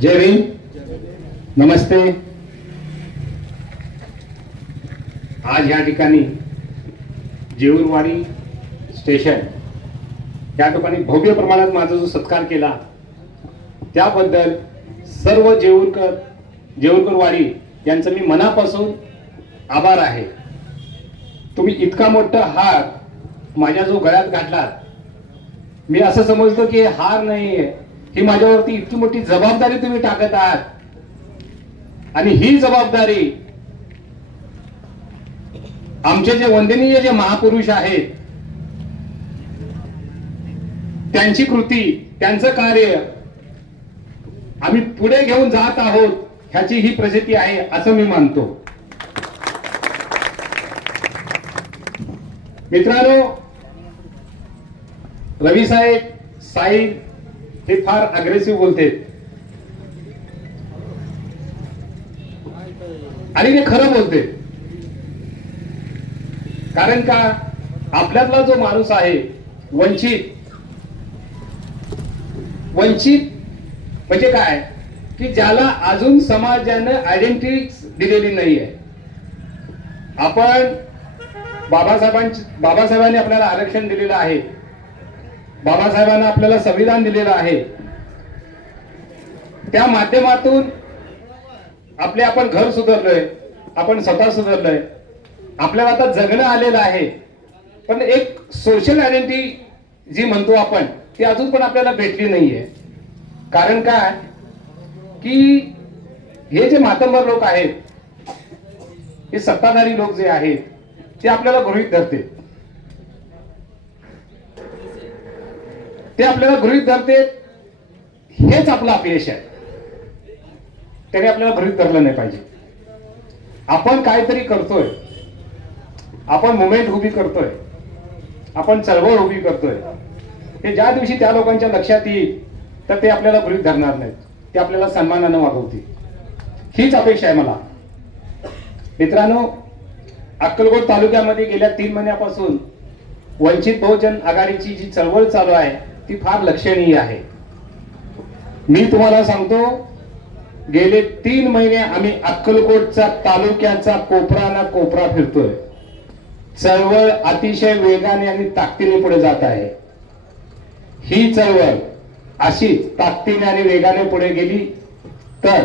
जय भीम नमस्ते आज या ठिकाणी जेऊरवाडी स्टेशन त्या ठिकाणी भव्य प्रमाणात माझा जो सत्कार केला त्याबद्दल सर्व जेऊरकर जेऊरकरवाडी यांचं मी मनापासून आभार आहे तुम्ही इतका मोठा हात माझ्या जो गळ्यात घातला मी असं समजतो की हार नाहीये ही माझ्यावरती इतकी मोठी जबाबदारी तुम्ही टाकत आहात आणि ही जबाबदारी आमचे जे वंदनीय जे महापुरुष आहेत त्यांची कृती त्यांचं कार्य आम्ही पुढे घेऊन जात आहोत ह्याची ही प्रसिद्धी आहे असं मी मानतो मित्रांनो रवी साहेब साहेब हे फार अग्रेसिव्ह बोलते आणि ते खरं बोलते कारण का आपल्यातला जो माणूस आहे वंचित वंचित म्हणजे काय की ज्याला अजून समाजानं आयडेंटिटी दिलेली नाही आहे आपण बाबासाहेबांची बाबासाहेबांनी आपल्याला आरक्षण दिलेलं आहे बाबासाहेबांना आपल्याला संविधान दिलेलं आहे त्या माध्यमातून आपले आपण घर सुधारलोय आपण स्वतः सुधारलोय आपल्याला आता जगणं आलेलं आहे पण एक सोशल आयडेंटिटी जी म्हणतो आपण ती अजून पण आपल्याला भेटली नाहीये कारण काय की हे जे मातंबर लोक आहेत हे सत्ताधारी लोक जे आहेत ते आपल्याला गृहित धरते ते आपल्याला गृहित धरते हेच आपलं अपयश आहे त्याने आपल्याला गृहित धरलं नाही पाहिजे आपण काहीतरी करतोय आपण मुवमेंट उभी करतोय आपण चळवळ उभी करतोय हे ज्या दिवशी त्या लोकांच्या लक्षात येईल तर ते आपल्याला गृहित धरणार नाहीत ते आपल्याला सन्मानानं वागवतील हीच अपेक्षा आहे मला मित्रांनो अक्कलकोट तालुक्यामध्ये गेल्या तीन महिन्यापासून वंचित बहुजन आघाडीची जी चळवळ चालू आहे ती फार लक्षणीय आहे मी तुम्हाला सांगतो गेले तीन महिने आम्ही अक्कलकोटचा तालुक्याचा कोपरा ना कोपरा फिरतोय चळवळ अतिशय वेगाने आणि ताकदीने पुढे जात आहे ही चळवळ अशीच ताकदीने आणि वेगाने पुढे गेली तर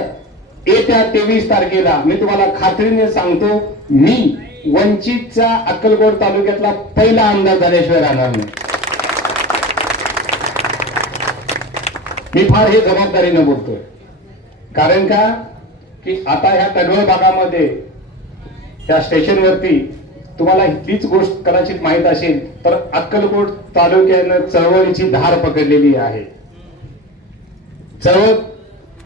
येत्या तेवीस तारखेला मी तुम्हाला खात्रीने सांगतो मी वंचितचा अक्कलकोट तालुक्यातला पहिला आमदार झाल्याशिवाय राहणार नाही मी फार हे जबाबदारीनं बोलतोय कारण का की आता ह्या तडवळ भागामध्ये त्या स्टेशनवरती तुम्हाला हीच गोष्ट कदाचित माहीत असेल तर अक्कलकोट तालुक्यानं चळवळीची धार पकडलेली आहे चळवळ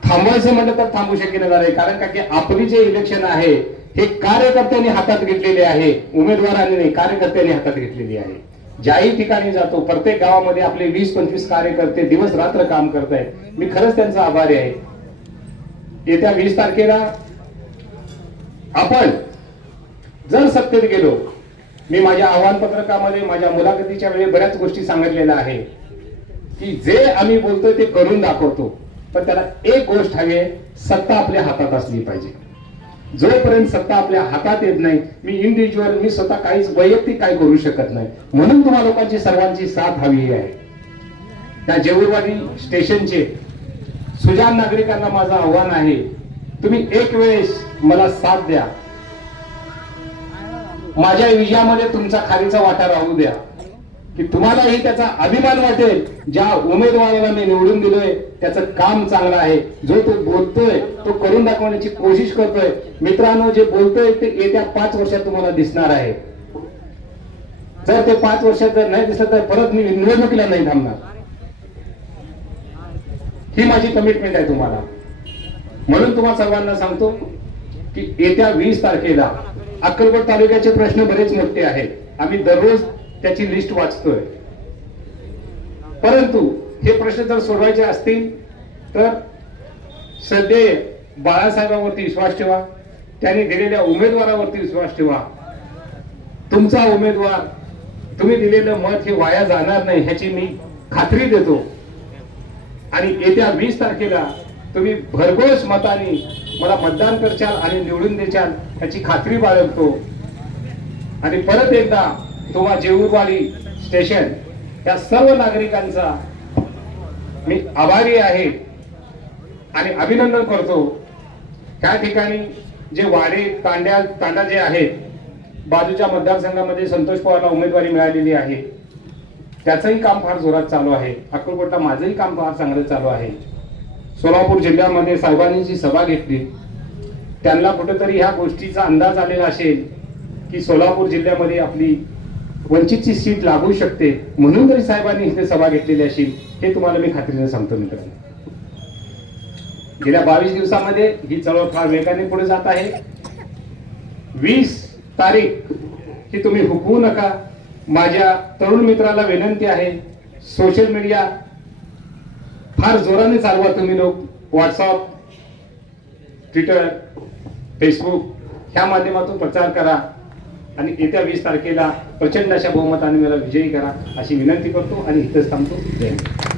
थांबवायचं म्हणलं तर थांबू शकेल नाही कारण का की आपली जे इलेक्शन आहे हे कार्यकर्त्यांनी हातात घेतलेले आहे उमेदवारांनी नाही कार्यकर्त्यांनी हातात घेतलेली आहे ज्याही ठिकाणी जातो प्रत्येक गावामध्ये आपले वीस पंचवीस कार्यकर्ते दिवस रात्र काम करत आहेत मी खरंच त्यांचा आभारी आहे येत्या वीस तारखेला आपण जर सत्तेत गेलो मी माझ्या आव्हान पत्रकामध्ये माझ्या मुलाखतीच्या वेळी बऱ्याच गोष्टी सांगितलेल्या आहे की जे आम्ही बोलतोय ते करून दाखवतो पण त्याला एक गोष्ट हवी सत्ता आपल्या हातात असली पाहिजे जोपर्यंत सत्ता आपल्या हातात येत नाही मी इंडिव्हिज्युअल मी स्वतः काहीच वैयक्तिक काय करू शकत नाही म्हणून तुम्हाला लोकांची सर्वांची साथ हवी आहे त्या जेऊरवाडी स्टेशनचे सुजान नागरिकांना माझं आव्हान आहे तुम्ही एक वेळेस मला साथ द्या माझ्या विजयामध्ये तुमचा खारीचा वाटा राहू द्या की तुम्हालाही त्याचा अभिमान वाटेल ज्या उमेदवाराला मी निवडून दिलोय त्याचं काम चांगलं आहे जो तो बोलतोय तो करून दाखवण्याची कोशिश करतोय मित्रांनो जे बोलतोय ते येत्या पाच वर्षात तुम्हाला दिसणार आहे जर ते पाच वर्षात जर नाही दिसलं तर परत मी निवडणुकीला नाही थांबणार ही माझी कमिटमेंट आहे तुम्हाला म्हणून तुम्हाला सर्वांना सांगतो की येत्या वीस तारखेला अक्कलकोट तालुक्याचे प्रश्न बरेच मोठे आहेत आम्ही दररोज त्याची लिस्ट वाचतोय परंतु हे प्रश्न जर सोडवायचे असतील तर सध्या बाळासाहेबांवरती विश्वास ठेवा त्यांनी दिलेल्या उमेदवारावरती विश्वास ठेवा तुमचा उमेदवार तुम्ही दिलेलं मत हे वाया जाणार नाही ह्याची मी खात्री देतो आणि येत्या वीस तारखेला तुम्ही भरघोस मताने मला मतदान करचाल आणि निवडून देशाल ह्याची खात्री बाळगतो आणि परत एकदा किंवा जेऊरवाडी स्टेशन या सर्व नागरिकांचा मी आभारी आहे आणि अभिनंदन करतो त्या ठिकाणी जे वाडे तांड्या तांडा जे आहेत बाजूच्या मतदारसंघामध्ये संतोष पवारला उमेदवारी मिळालेली आहे त्याचंही काम फार जोरात चालू आहे अक्कलकोटला माझंही काम फार चांगलं चालू आहे सोलापूर जिल्ह्यामध्ये साहेबांनी जी सभा घेतली त्यांना कुठेतरी ह्या गोष्टीचा अंदाज आलेला असेल की सोलापूर जिल्ह्यामध्ये आपली वंचितची सीट लागू शकते म्हणून तरी साहेबांनी इथे सभा घेतलेली असेल हे तुम्हाला मी खात्रीने सांगतो मित्रांनो गेल्या बावीस दिवसामध्ये ही चळवळ फार वेगाने पुढे जात आहे वीस तारीख ही तुम्ही हुकवू नका माझ्या तरुण मित्राला विनंती आहे सोशल मीडिया फार जोराने चालवा तुम्ही लोक व्हॉट्सअप ट्विटर फेसबुक ह्या माध्यमातून प्रचार करा आणि येत्या वीस तारखेला प्रचंड अशा बहुमताने मला विजयी करा अशी विनंती करतो आणि इथंच थांबतो जय